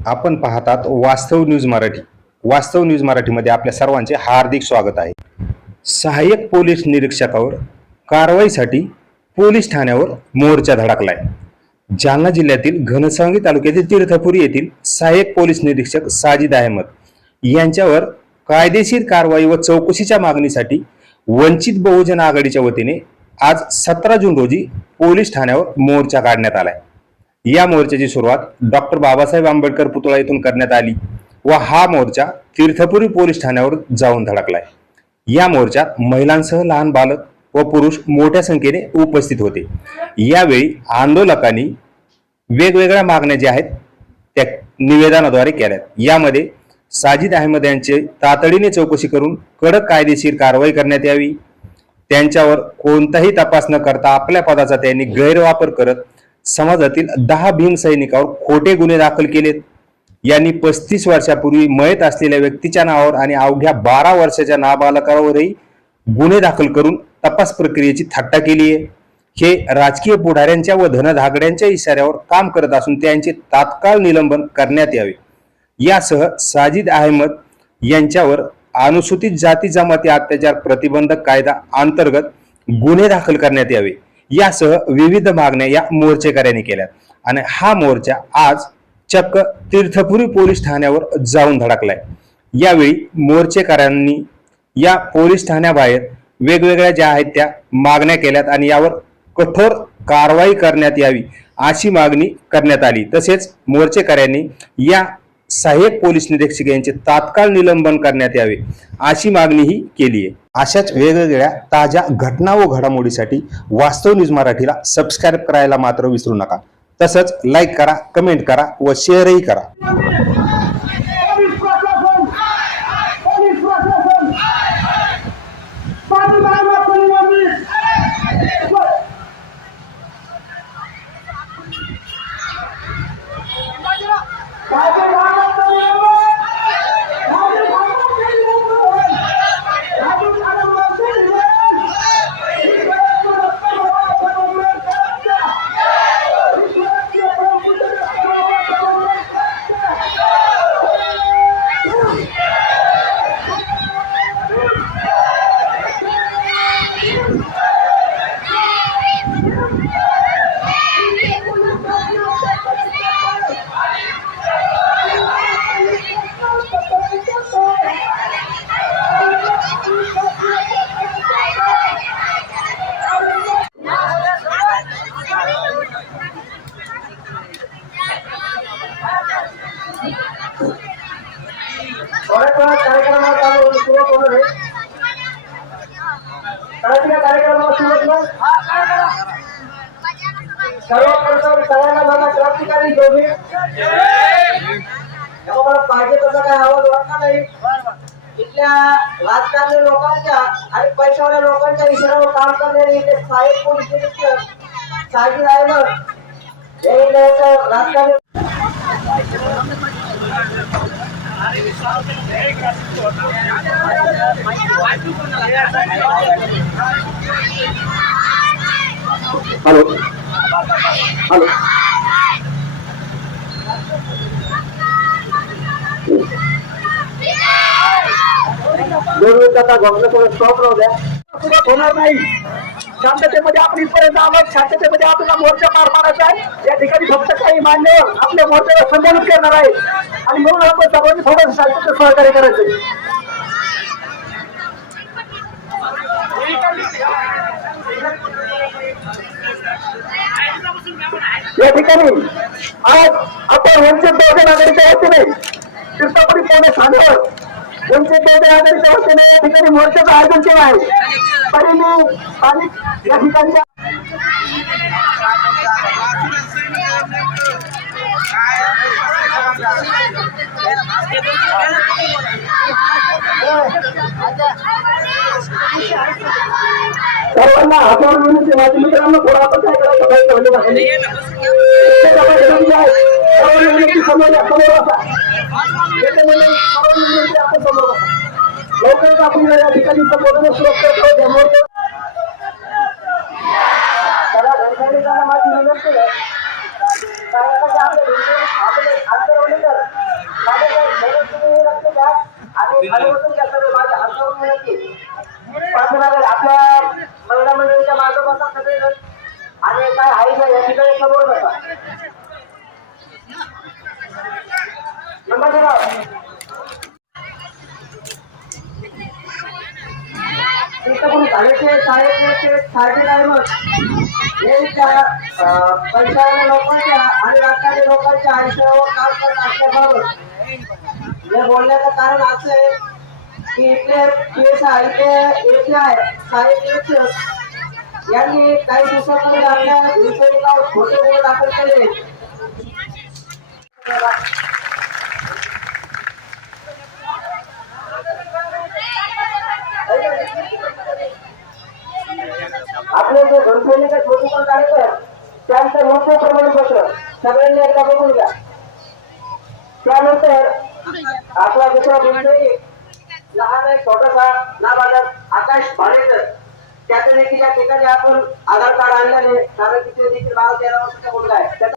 आपण पाहतात वास्तव न्यूज मराठी. वास्तव न्यूज मराठीमध्ये आपल्या सर्वांचे हार्दिक स्वागत आहे. सहाय्यक पोलीस निरीक्षकावर कारवाईसाठी पोलीस ठाण्यावर मोर्चा धडकलाय. जालना जिल्ह्यातील घनसावंगी तालुक्यातील तीर्थपुरी येथील सहाय्यक पोलीस निरीक्षक साजिद अहमद यांच्यावर कायदेशीर कारवाई व चौकशीच्या मागणीसाठी वंचित बहुजन आघाडीच्या वतीने आज सतरा जून रोजी पोलीस ठाण्यावर मोर्चा काढण्यात आलाय. या मोर्चाची सुरुवात डॉक्टर बाबासाहेब आंबेडकर पुतळा येथून करण्यात आली व हा मोर्चा तीर्थपुरी पोलीस ठाण्यावर जाऊन धडकलाय. या मोर्चात महिलांसह लहान बालक व पुरुष मोठ्या संख्येने उपस्थित होते. यावेळी आंदोलकांनी वेगवेगळ्या मागण्या ज्या आहेत त्या निवेदनाद्वारे केल्यात. यामध्ये साजिद अहमद यांचे तातडीने चौकशी करून कडक कायदेशीर कारवाई करण्यात यावी. त्यांच्यावर कोणताही तपास न करता आपल्या पदाचा त्यांनी गैरवापर करत समाजातील दहा भीम सैनिकावर खोटे गुन्हे दाखल केलेत. यांनी पस्तीस वर्षापूर्वी मयत असलेल्या व्यक्तीच्या नावावर आणि अवघ्या बारा वर्षाच्या नाबालकावरही गुन्हे दाखल करून तपास प्रक्रियेची थट्टा केली आहे. हे राजकीय पुढाऱ्यांच्या व धनधागड्यांच्या इशाऱ्यावर काम करत असून त्यांचे तात्काळ निलंबन करण्यात यावे. यासह साजिद अहमद यांच्यावर अनुसूचित जाती जमाती अत्याचार प्रतिबंधक कायदा अंतर्गत गुन्हे दाखल करण्यात यावे. यासह विविध मागण्या या मोर्चेकऱ्यांनी केल्या आणि हा मोर्चा आज चक्क तीर्थपुरी पोलीस ठाण्यावर जाऊन धडकलाय. यावेळी मोर्चेकऱ्यांनी या पोलीस ठाण्याबाहेर वेगवेगळ्या ज्या आहेत त्या मागण्या केल्यात आणि यावर कठोर कारवाई करण्यात यावी अशी मागणी करण्यात आली. तसेच मोर्चेकऱ्यांनी या सहाय्यक पोलीस निरीक्षक यांचे तात्काळ निलंबन करण्यात यावे अशी मागणीही केली आहे. अशाच वेगवेगळ्या ताज्या घटना व घडामोडीसाठी वास्तव न्यूज मराठीला सबस्क्राईब करायला मात्र विसरू नका. तसंच लाईक करा कमेंट करा व शेअरही करा. सर्वप्रथम सगळ्यांना मला क्रांतिकारी जोडले मला पाहिजे तसा काय आवाज वाटला नाही. इथल्या राजकारणी लोकांच्या आणि पैशावाल्या लोकांच्या इशाऱ्यावर काम करणारे इथे सहाय्यक पोलीस निरीक्षक साजिद अहमद हे राजकारणी हॅलो. हॅलो दोन मिनिटाचा घोषणा थोडं स्टॉप राहू द्या. होणार नाही. शांततेमध्ये आपण इथपर्यंत आलो शांततेमध्ये आपल्याला मोर्चा पार पाडायचा आहे. या ठिकाणी फक्त काही मान्यवर आपल्या मोर्चाला संबोधित करणार आहे. आणि म्हणून आपण सर्वांनी थोडं शांततेत सहकार्य करायचं. या ठिकाणी आज आपण वंचित बहुजन आघाडीच्या वतीने तीर्थापुरी पुणे ठाण्यावर वंचित बहुजन आघाडीच्या वतीने या ठिकाणी मोर्चाचं आयोजन केलं आहे. पहिली स्थानिक या ठिकाणच्या सर्वांना हातावर विनंती माझ्या मित्रांनो थोडा आपण काय करायचं बाहेर ठेवलेलं आहे. सर्वांना विनंती समोर या, समोर बसा. याच्यामुळे सर्वांना विनंती आपण समोर बसा. लवकरच आपण या ठिकाणी संबोधन सुरू करतो त्यामुळे त्याला घरगडीला माझी विनंती आहे कारण शाळेचे शाळेचे आहे पंचावन्न लोकांच्या आणि राजकारणी लोकांच्या आयुष्यावर काम करत असल्याबरोबर हे बोलण्याचं कारण असं आहे की इथले केस आहे इथे येथे आहे साहित्य यांनी काही दिवसापूर्वी आपल्या विषयी खोटे गुन्हे दाखल केले आपले जे घरकुलीचे छोटे पण कार्यक्रम त्यांचं मोठं प्रमाणपत्र सगळ्यांनी एकदा बघून घ्या. त्यानंतर आपला दुसरा बिंदू लहान आहे छोटासा नाबालक आकाश भाडेकर त्याच्या देखील या ठिकाणी आपण आधार कार्ड आणल्याने कारण की ते देखील बारा तेरा वर्षाचा मुलगा आहे.